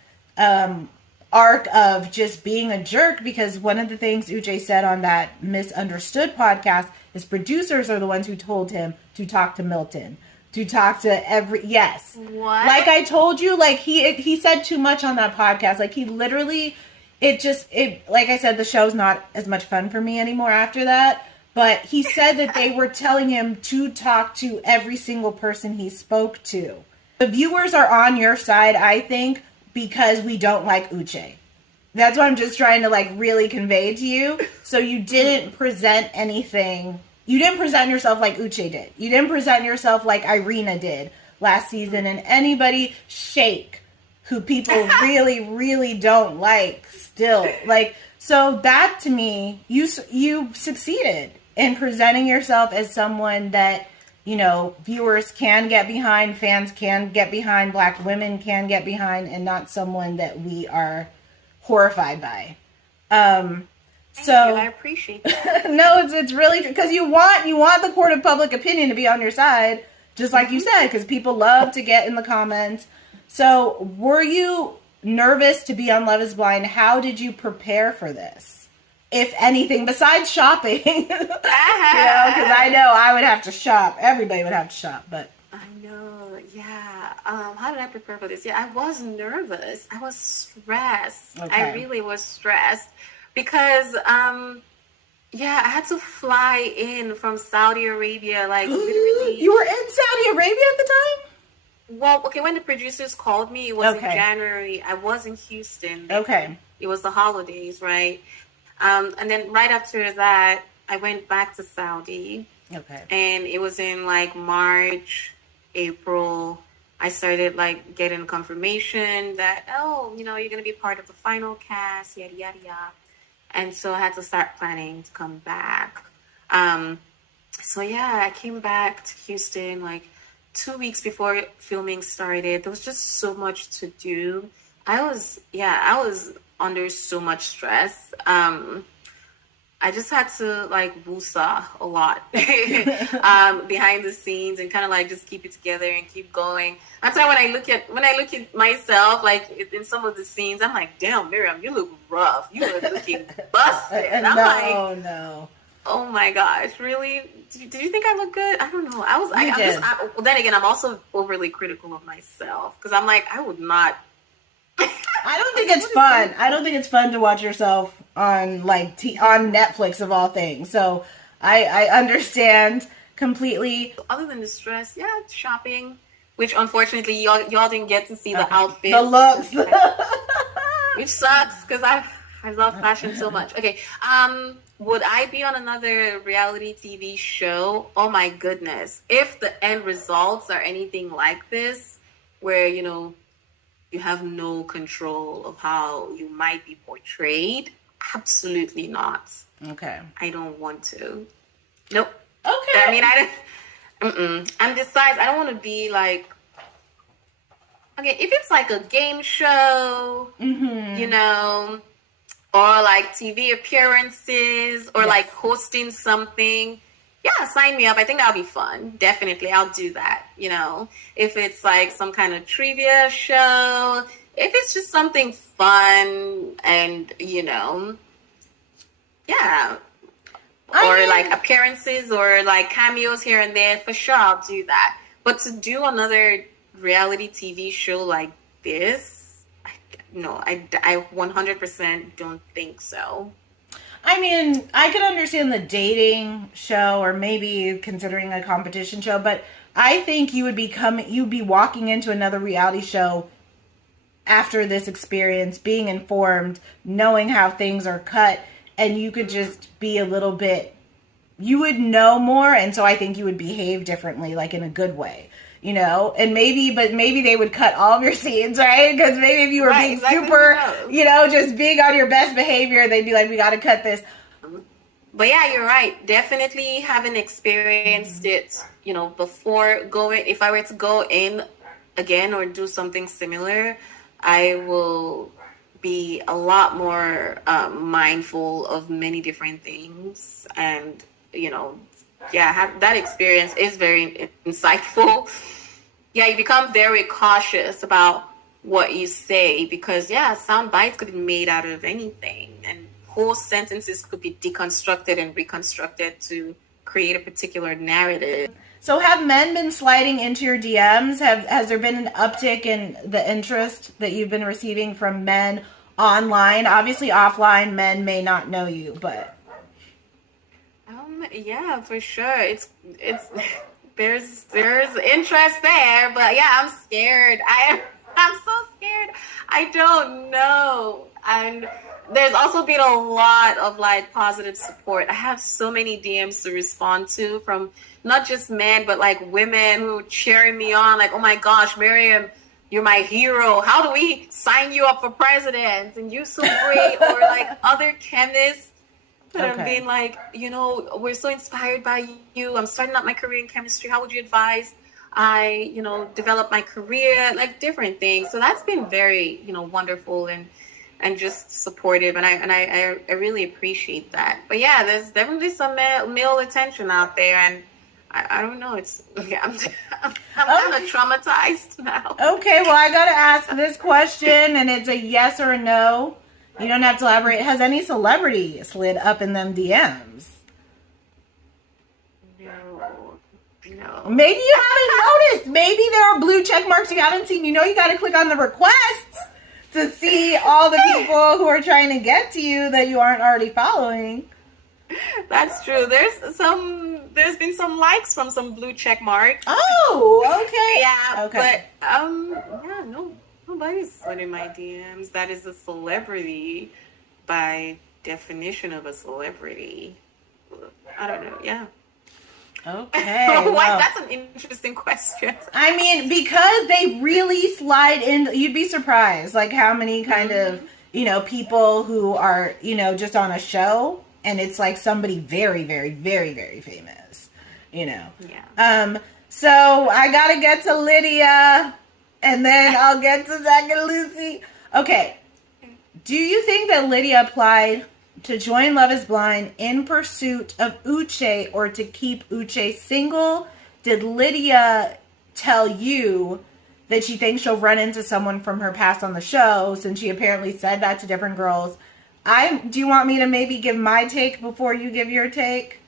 arc of just being a jerk, because one of the things Uche said on that Misunderstood podcast is producers are the ones who told him to talk to Milton, to talk to yes. What? Like I told you, like he said too much on that podcast. Like he literally, like I said, the show's not as much fun for me anymore after that. But he said that they were telling him to talk to every single person he spoke to. The viewers are on your side, I think, because we don't like Uche. That's what I'm just trying to really convey to you. So you didn't present anything. You didn't present yourself like Uche did. You didn't present yourself like Irina did last season. And anybody Shake, who people really, really don't like still. So that to me, you succeeded in presenting yourself as someone that, viewers can get behind, fans can get behind, Black women can get behind, and not someone that we are horrified by. Thank you. I appreciate that. No, it's really true, because you want the court of public opinion to be on your side, just like you said, because people love to get in the comments. So were you nervous to be on Love is Blind? How did you prepare for this? If anything, besides shopping, because I know I would have to shop. Everybody would have to shop, but I know, yeah. How did I prepare for this? Yeah, I was nervous. I was stressed. Okay. I really was stressed because, I had to fly in from Saudi Arabia, literally. You were in Saudi Arabia at the time? Well, okay, when the producers called me, it was in January. I was in Houston. Okay. It was the holidays, right? And then right after that, I went back to Saudi. Okay. And it was in March, April. I started getting confirmation that, you're going to be part of the final cast, yada, yada, yada. And so I had to start planning to come back. I came back to Houston 2 weeks before filming started. There was just so much to do. I was under so much stress. I just had to woosah a lot behind the scenes and kind of just keep it together and keep going. That's why when I look at myself in some of the scenes, I'm like, damn, Miriam, you look rough. You are looking busted. And I'm no. Oh my gosh, really? Did you think I look good? I don't know. Well, then again, I'm also overly critical of myself because I'm like, I would not. I don't think it's fun. I don't think it's fun to watch yourself on on Netflix of all things. So I understand completely. Other than the stress, shopping, which unfortunately y'all didn't get to see the outfits, the looks, which sucks because I love fashion so much. Okay, would I be on another reality TV show? Oh my goodness! If the end results are anything like this, where you have no control of how you might be portrayed, absolutely not. Okay. I don't want to. Nope. Okay. I mean, I'm decided. I don't want to be okay, if it's a game show, or TV appearances, or hosting something, sign me up. I think that'll be fun. Definitely, I'll do that. If it's some kind of trivia show, if it's just something fun and, yeah, or like appearances or like cameos here and there, for sure I'll do that. But to do another reality TV show like this, I 100% don't think so. I mean, I could understand the dating show or maybe considering a competition show, but I think you'd be walking into another reality show after this experience, being informed, knowing how things are cut, and you could just be a little bit, you would know more, and so I think you would behave differently, like in a good way, and maybe they would cut all of your scenes, right? Because maybe if you were being super, just being on your best behavior, they'd be like, we got to cut this. But yeah, you're right. Definitely having experienced it, before going, if I were to go in again or do something similar, I will be a lot more mindful of many different things. And, that experience is very insightful. Yeah, you become very cautious about what you say because, sound bites could be made out of anything. And whole sentences could be deconstructed and reconstructed to create a particular narrative. So have men been sliding into your DMs? Has there been an uptick in the interest that you've been receiving from men online? Obviously offline, men may not know you, but... Yeah, for sure. It's there's interest there, but yeah, I'm scared. I'm so scared. I don't know. And there's also been a lot of like positive support. I have so many DMs to respond to from not just men, but like women who are cheering me on. Like, oh my gosh, Miriam, you're my hero. How do we sign you up for president? And you're so great. Or like other chemists that have been like, we're so inspired by you. I'm starting out my career in chemistry. How would you advise I, develop my career? Like different things. So that's been very, wonderful and just supportive. And I really appreciate that. But yeah, there's definitely some male attention out there. And I don't know. I'm kind of traumatized now. Okay, well, I got to ask this question, and it's a yes or a no. You don't have to elaborate. Has any celebrity slid up in them DMs? No. Maybe you haven't noticed. Maybe there are blue check marks you haven't seen. You got to click on the requests to see all the people who are trying to get to you that you aren't already following. That's true. There's been some likes from some blue check marks. Oh, okay. Yeah. Okay. But no. Nobody's slid in my DMs. That is a celebrity by definition of a celebrity. I don't know. Yeah. Okay. Well, that's an interesting question. I mean, because they really slide in, you'd be surprised, like how many kind of, people who are, just on a show, and it's like somebody very, very, very, very famous, Yeah. So I gotta get to Lydia. And then I'll get to Zach and Lucy. Okay. Do you think that Lydia applied to join Love is Blind in pursuit of Uche or to keep Uche single? Did Lydia tell you that she thinks she'll run into someone from her past on the show, since she apparently said that to different girls? Do you want me to maybe give my take before you give your take?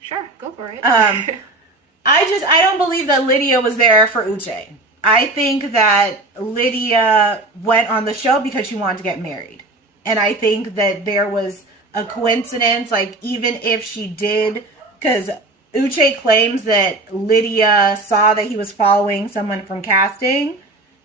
Sure, go for it. I don't believe that Lydia was there for Uche. I think that Lydia went on the show because she wanted to get married. And I think that there was a coincidence, like even if she did, because Uche claims that Lydia saw that he was following someone from casting,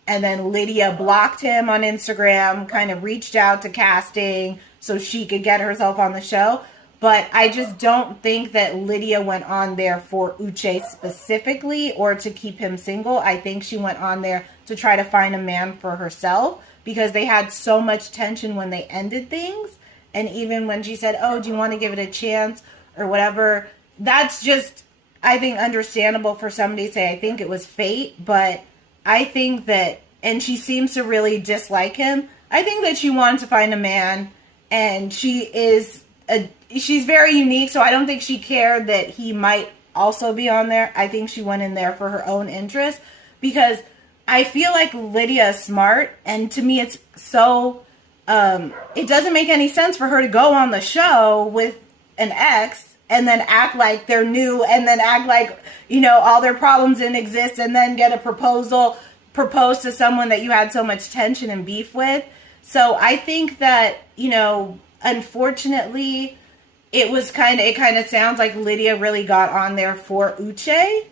and then Lydia blocked him on Instagram, kind of reached out to casting so she could get herself on the show. But I just don't think that Lydia went on there for Uche specifically or to keep him single. I think she went on there to try to find a man for herself because they had so much tension when they ended things. And even when she said, oh, do you want to give it a chance or whatever, that's just, I think, understandable for somebody to say, I think it was fate. But I think that, and she seems to really dislike him. I think that she wanted to find a man, and she's very unique, so I don't think she cared that he might also be on there. I think she went in there for her own interest because I feel like Lydia is smart, and to me it's so, it doesn't make any sense for her to go on the show with an ex and then act like they're new and then act like, all their problems didn't exist and then get a propose to someone that you had so much tension and beef with. So I think that, unfortunately, it kind of sounds like Lydia really got on there for Uche,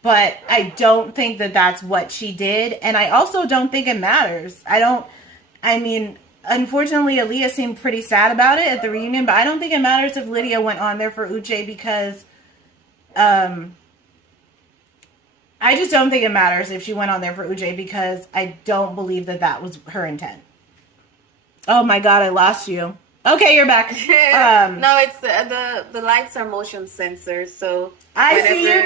but I don't think that that's what she did. And I also don't think it matters. Unfortunately, Aaliyah seemed pretty sad about it at the reunion, but I don't think it matters if Lydia went on there for Uche because, I just don't think it matters if she went on there for Uche because I don't believe that that was her intent. Oh my God, I lost you. Okay, you're back. No, it's the lights are motion sensors, so I see you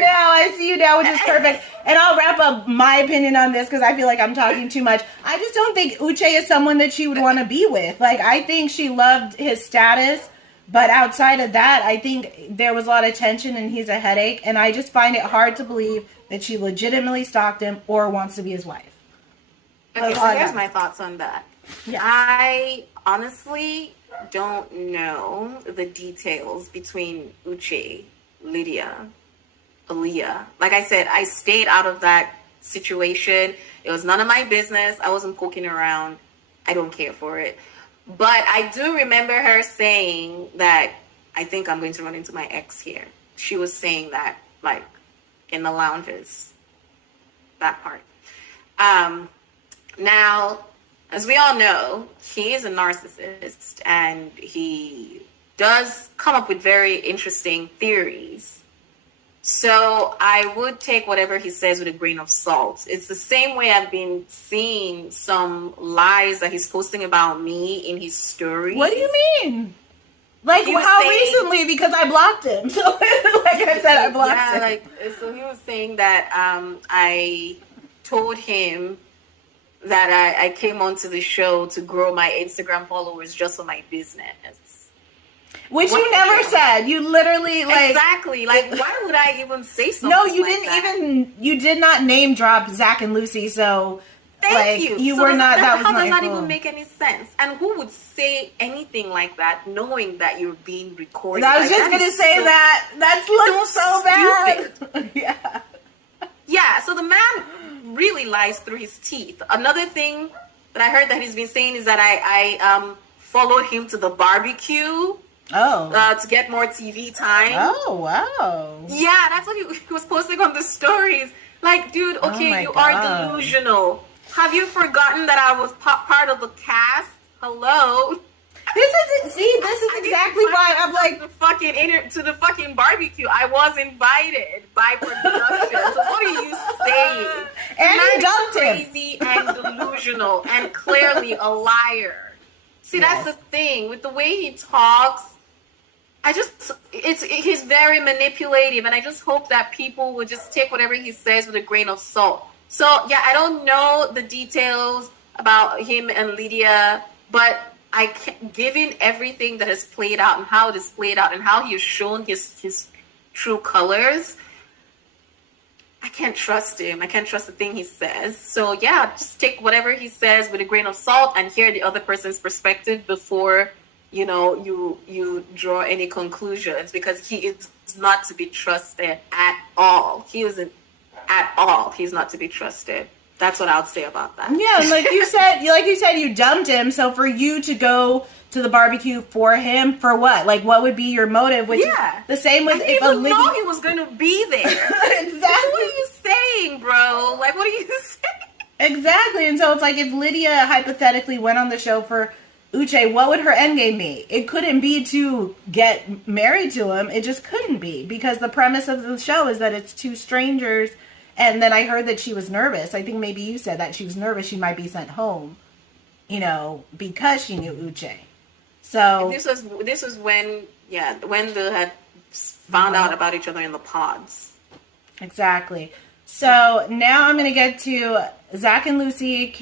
now, which is perfect. And I'll wrap up my opinion on this because I feel like I'm talking too much. I just don't think Uche is someone that she would want to be with. Like, I think she loved his status, but outside of that, I think there was a lot of tension and he's a headache. And I just find it hard to believe that she legitimately stalked him or wants to be his wife. Okay, so here's my thoughts on that. Yes. I honestly don't know the details between Uche, Lydia, Aaliyah. Like I said, I stayed out of that situation. It was none of my business. I wasn't poking around. I don't care for it. But I do remember her saying that I think I'm going to run into my ex here. She was saying that, like, in the lounges. That part. Now, as we all know, he is a narcissist and he does come up with very interesting theories. So I would take whatever he says with a grain of salt. It's the same way I've been seeing some lies that he's posting about me in his stories. What do you mean? Like, how recently? Because I blocked him. So, like I said, I blocked him. So he was saying that I told him that I came onto the show to grow my Instagram followers just for my business. Which you never said. You literally, like... Exactly. Like, why would I even say something No, you like didn't that? you did not name drop Zach and Lucy, so... Thank you. You were not, that was how not does your that goal. even make any sense? And who would say anything like that knowing that you're being recorded? I was just going to say that. That looks so bad. Yeah. Yeah, so the man really lies through his teeth. Another thing that I heard that he's been saying is that I followed him to the barbecue. To get more TV time. Oh, wow. Yeah, that's what he was posting on the stories. Like, dude, okay, you are delusional. Have you forgotten that I was part of the cast? Hello? This is exactly why I'm like... To the fucking barbecue. I was invited by production. So what are you saying? And you dumped him. Crazy and delusional and clearly a liar. See, that's the thing. With the way he talks, he's very manipulative, and I just hope that people would just take whatever he says with a grain of salt. So, yeah, I don't know the details about him and Lydia, but given everything that has played out and how it has played out and how he has shown his true colors, I can't trust him. I can't trust the thing he says. So, yeah, just take whatever he says with a grain of salt and hear the other person's perspective before you draw any conclusions, because he is not to be trusted at all. He isn't at all. He's not to be trusted. That's what I would say about that. Yeah, like you said, you dumped him. So for you to go to the barbecue for him, for what? Like, what would be your motive? Which is the same with... I didn't even know he was going to be there. Exactly. What are you saying, bro? Like, what are you saying? Exactly. And so it's like if Lydia hypothetically went on the show for Uche, what would her endgame be? It couldn't be to get married to him. It just couldn't be, because the premise of the show is that it's two strangers. And then I heard that she was nervous. I think maybe you said that she was nervous she might be sent home, because she knew Uche. So this was when they had found out about each other in the pods. Exactly. So now I'm going to get to Zach and Lucy.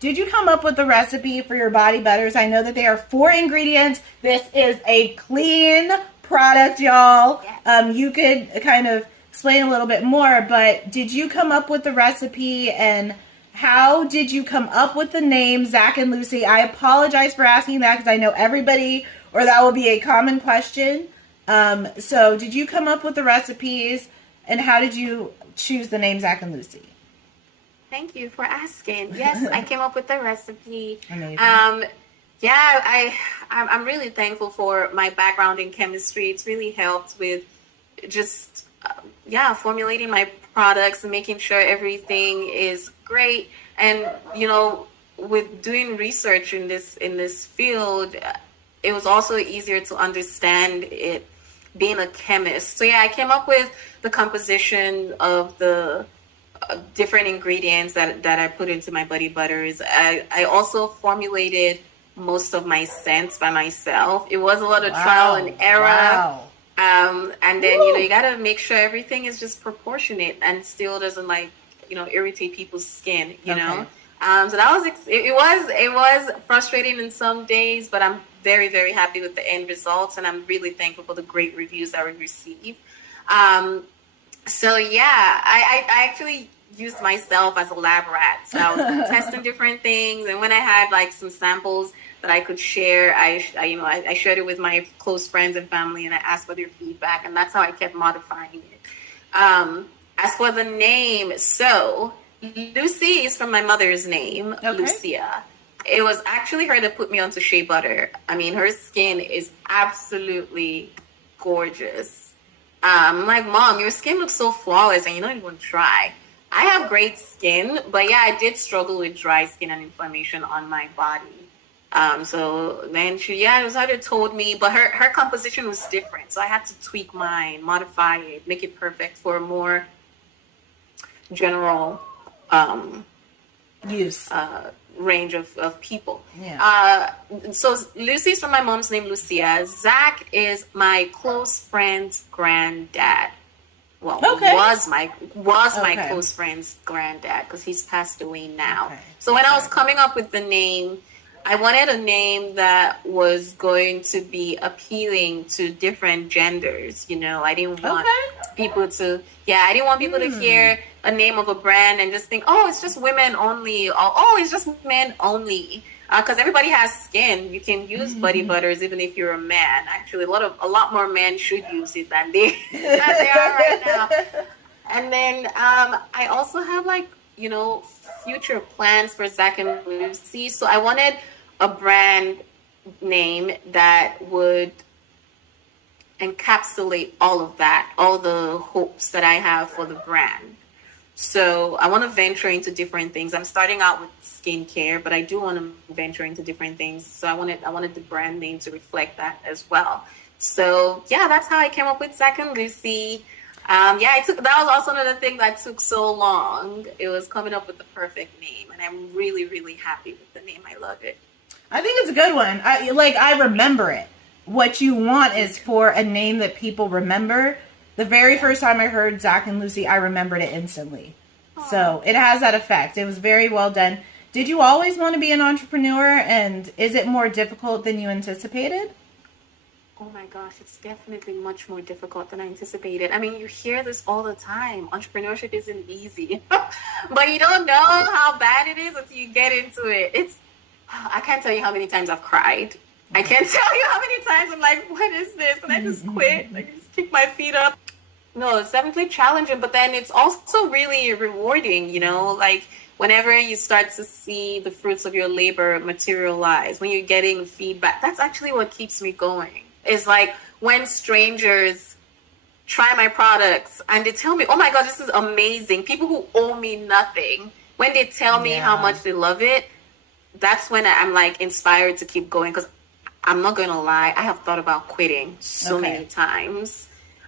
Did you come up with the recipe for your body butters? I know that they are 4 ingredients. This is a clean product, y'all. Yes. You could kind of explain a little bit more, but did you come up with the recipe, and how did you come up with the name Zach and Lucy? I apologize for asking that because I know everybody, or that will be a common question. So did you come up with the recipes, and how did you choose the name Zach and Lucy? Thank you for asking. Yes, I came up with the recipe. Amazing. I'm really thankful for my background in chemistry. It's really helped with just formulating my products and making sure everything is great. And with doing research in this field, it was also easier to understand it being a chemist. So I came up with the composition of the different ingredients that I put into my buddy butters. I also formulated most of my scents by myself. It was a lot of trial and error. Wow. And then you got to make sure everything is just proportionate and still doesn't irritate people's skin. You know. So that was it was frustrating in some days, but I'm very, very happy with the end results, and I'm really thankful for the great reviews that we received. I actually used myself as a lab rat. So I was testing different things, and when I had some samples that I could share, I shared it with my close friends and family, and I asked for their feedback, and that's how I kept modifying it. As for the name, so Lucy is from my mother's name, Lucia. It was actually her that put me onto shea butter. I mean, her skin is absolutely gorgeous. I'm like, Mom, your skin looks so flawless and you don't even try. I have great skin, but I did struggle with dry skin and inflammation on my body. So then it was how they told me, but her composition was different. So I had to tweak mine, modify it, make it perfect for a more general use range of people. Yeah. So Lucy's from my mom's name, Lucia. Zach is my close friend's granddad. Well, was my close friend's granddad because he's passed away now. Okay. So when I was coming up with the name, I wanted a name that was going to be appealing to different genders. I didn't want people to, I didn't want people to hear a name of a brand and just think, oh, it's just women only, or oh, it's just men only. Because everybody has skin. You can use Buddy Butters even if you're a man. Actually, a lot more men should use it than they are right now. And then I also have future plans for Zach and Lucy. So I wanted a brand name that would encapsulate all of that, all the hopes that I have for the brand. So I want to venture into different things. I'm starting out with skincare, but I do want to venture into different things. So I wanted the brand name to reflect that as well. So that's how I came up with Zach and Lucy. That was also another thing that took so long. It was coming up with the perfect name, and I'm really, really happy with the name. I love it. I think it's a good one. I remember it. What you want is for a name that people remember. The very first time I heard Zach and Lucy, I remembered it instantly. Aww. So it has that effect. It was very well done. Did you always want to be an entrepreneur, and is it more difficult than you anticipated? Oh my gosh, it's definitely much more difficult than I anticipated. I mean, you hear this all the time. Entrepreneurship isn't easy. But you don't know how bad it is until you get into it. I can't tell you how many times I've cried. I can't tell you how many times I'm like, what is this? Can I just quit? I can just kick my feet up. No, it's definitely challenging, but then it's also really rewarding, whenever you start to see the fruits of your labor materialize, when you're getting feedback, that's actually what keeps me going. It's like when strangers try my products and they tell me, oh my God, this is amazing. People who owe me nothing, when they tell me how much they love it, that's when I'm inspired to keep going. Because I'm not going to lie, I have thought about quitting so many times.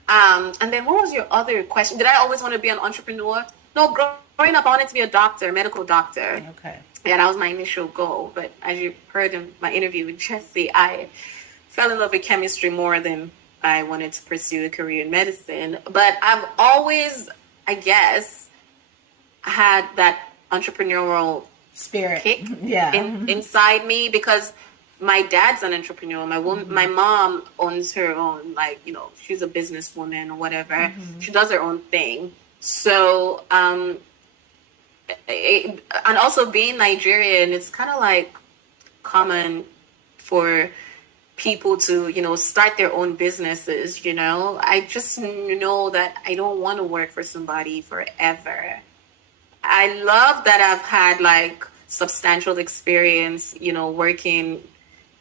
And then what was your other question? Did I always want to be an entrepreneur? No, growing up, I wanted to be a doctor, medical doctor. Okay. Yeah, that was my initial goal. But as you heard in my interview with Jesse, I fell in love with chemistry more than I wanted to pursue a career in medicine. But I've always, I guess, had that entrepreneurial spirit kick inside me because my dad's an entrepreneur. My mom owns her own, she's a businesswoman or whatever. She does her own thing. So and also being Nigerian, it's kind of like common for people to, start their own businesses. I just know that I don't want to work for somebody forever. I love that I've had like substantial experience, working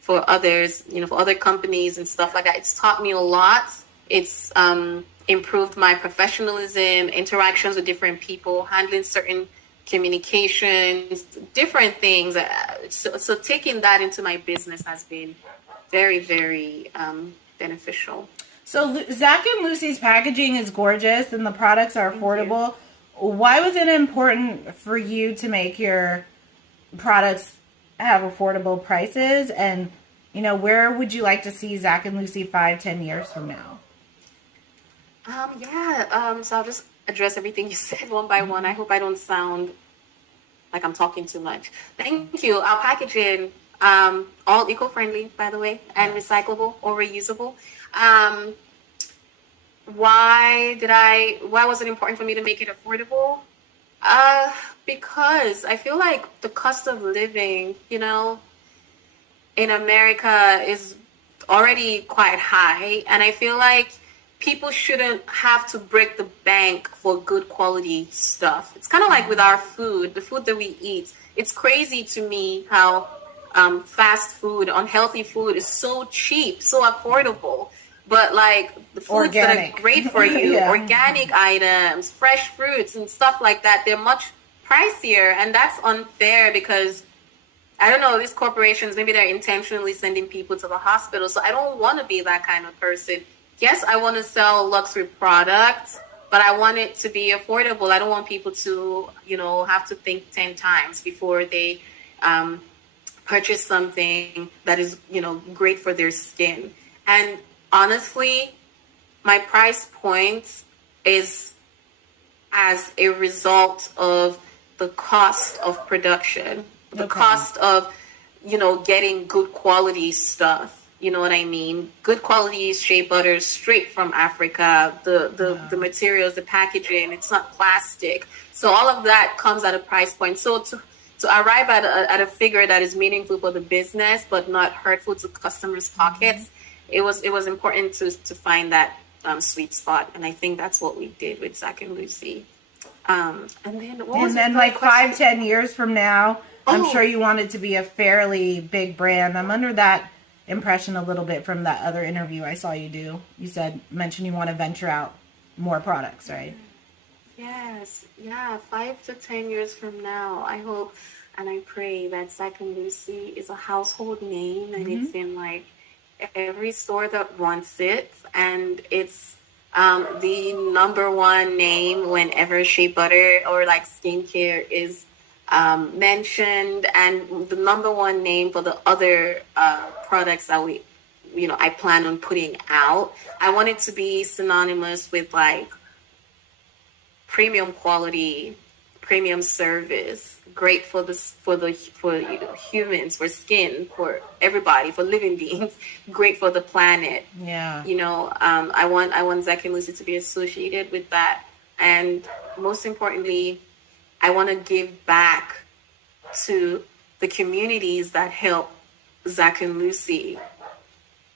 for others, for other companies and stuff like that. It's taught me a lot. It's improved my professionalism, interactions with different people, handling certain communications, different things. So taking that into my business has been very, very beneficial. So Zach and Lucy's packaging is gorgeous and the products are affordable. Why was it important for you to make your products have affordable prices? And, where would you like to see Zach and Lucy 5-10 years from now? So I'll just address everything you said one by one. I hope I don't sound like I'm talking too much. Thank you. Our packaging, all eco-friendly, by the way, and recyclable or reusable. Why was it important for me to make it affordable? Because I feel like the cost of living, in America is already quite high. And I feel like people shouldn't have to break the bank for good quality stuff. It's kind of like with our food, the food that we eat. It's crazy to me how fast food, unhealthy food is so cheap, so affordable. But like the foods organic, that are great for you, organic items, fresh fruits and stuff like that, they're much pricier. And that's unfair because, I don't know, these corporations, maybe they're intentionally sending people to the hospital. So I don't want to be that kind of person. Yes, I want to sell luxury products, but I want it to be affordable. I don't want people to, have to think 10 times before they purchase something that is, great for their skin. And honestly, my price point is as a result of the cost of production, the cost of, getting good quality stuff. You know what I mean? Good quality shea butter straight from Africa, the materials, the packaging, it's not plastic. So all of that comes at a price point. So to arrive at a figure that is meaningful for the business, but not hurtful to customers' pockets, it was important to find that sweet spot. And I think that's what we did with Zach and Lucy. And then like 5-10 years from now, I'm sure you want it to be a fairly big brand. I'm under that impression a little bit from that other interview I saw you do. You mentioned you want to venture out more products, right? Yes. Yeah. 5 to 10 years from now, I hope and I pray that Zach and Lucy is a household name and it's in like every store that wants it, and it's the number one name whenever shea butter or like skincare is mentioned, and the number one name for the other products that I plan on putting out. I want it to be synonymous with like premium quality, premium service, great for humans, for skin, for everybody, for living beings, great for the planet. Yeah. I want Zach and Lucy to be associated with that, and most importantly, I want to give back to the communities that help Zach and Lucy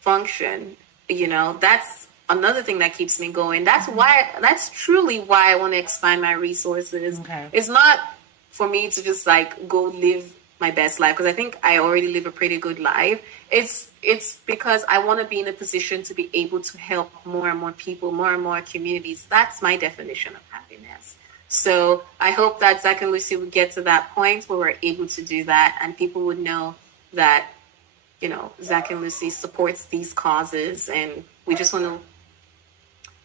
function. That's another thing that keeps me going. That's truly why I want to expand my resources. Okay. It's not for me to just like go live my best life, because I think I already live a pretty good life. It's because I want to be in a position to be able to help more and more people, more and more communities. That's my definition of happiness. So I hope that Zach and Lucy would get to that point where we're able to do that, and people would know that, Zach and Lucy supports these causes, and we just want to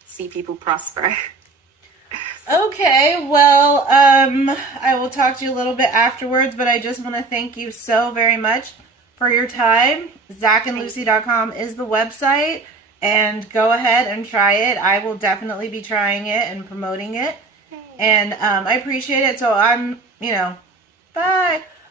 see people prosper. Okay, well, I will talk to you a little bit afterwards, but I just want to thank you so very much for your time. ZachAndLucy.com is the website, and go ahead and try it. I will definitely be trying it and promoting it. And I appreciate it. So bye.